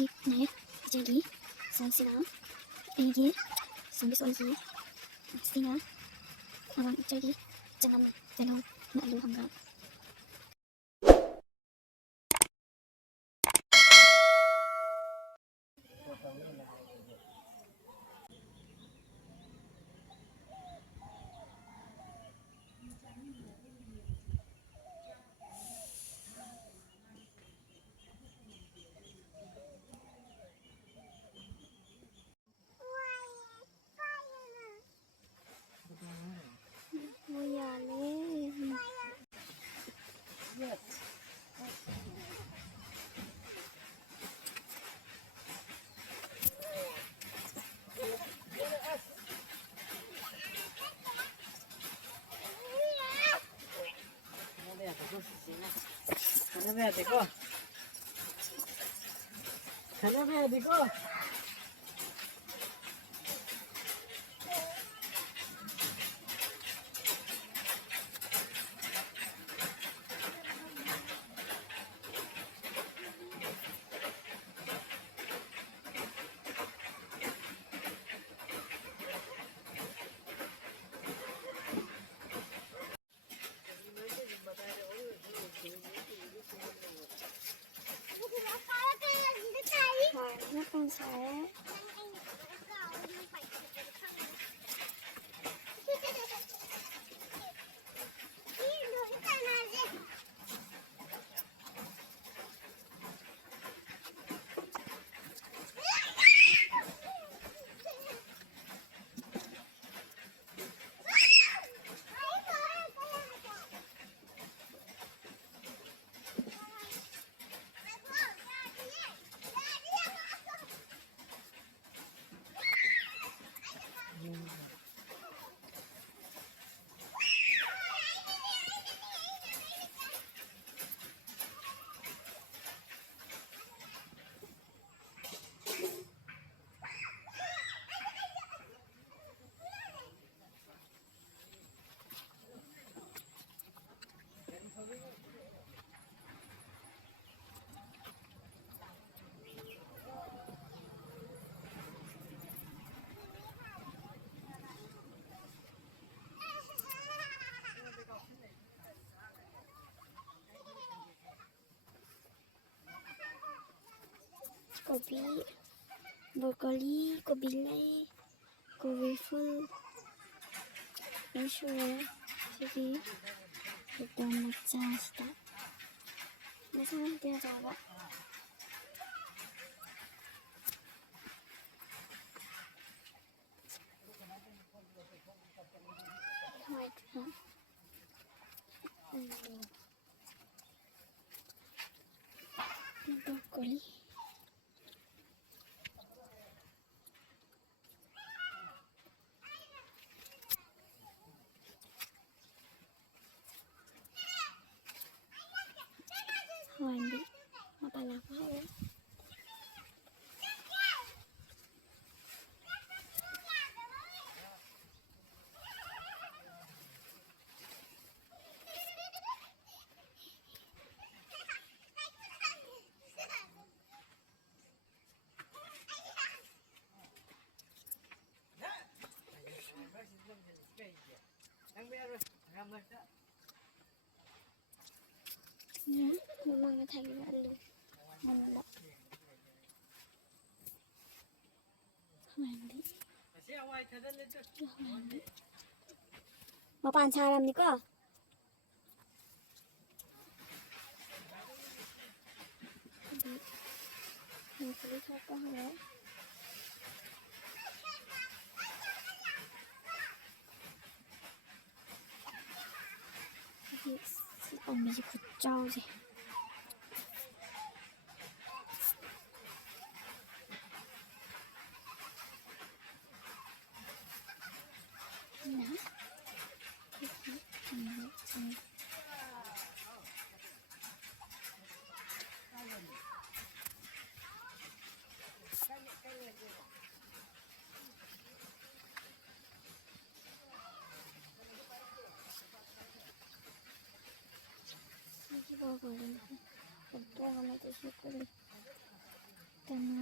네, 저기 선수나 이게 선수 선수 Sina abang 저기 jangan jangan nak lu hangga खाना देखो nó con sẽ kopi, brokoli, kopi lei, kopi full, mushroom, jadi kita macam start. Macam dia coba. Brokoli. Mandi apa lapa ya? Ya, memang thay lalu mandi. Mandi. Mau pan salam nih kok? Ini siapa ya? Ông bị cụt trâu gì? Boleh, betul kamu itu syukur. Karena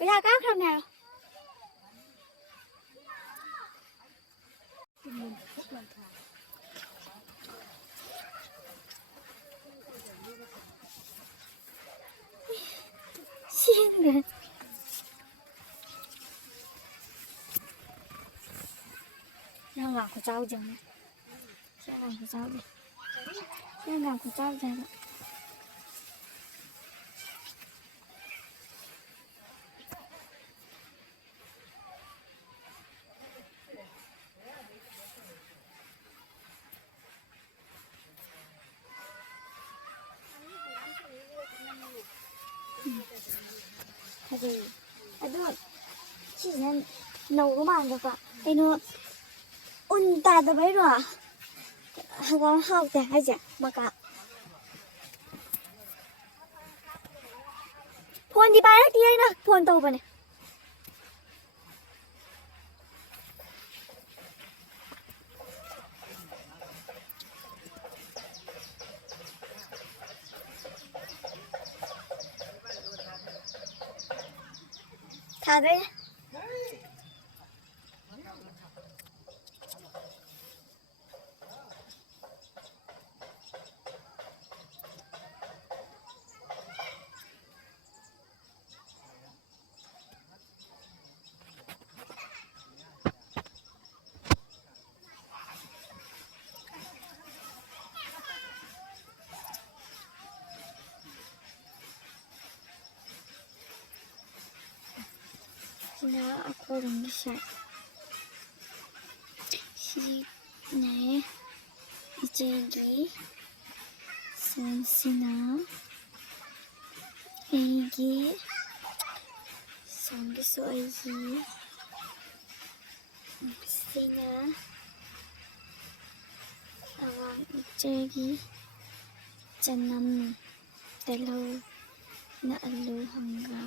Pizza cá không nào? Xiên rồi. Nó làm của cháu chẳng. Sẽ làm của cháu đi. Sẽ làm của cháu chẳng. Aduh, siya nấu mà được ạ. Cái nó unta da bai rồi. Haga hao ta haja maka. Phone di ba ti ai na phone to ba ne. Thả đây. Sila ako rin siya. Si ne 이제기 선시나 애기 성기수 아이기 sina awang ije기 janam dalaw na alu hangga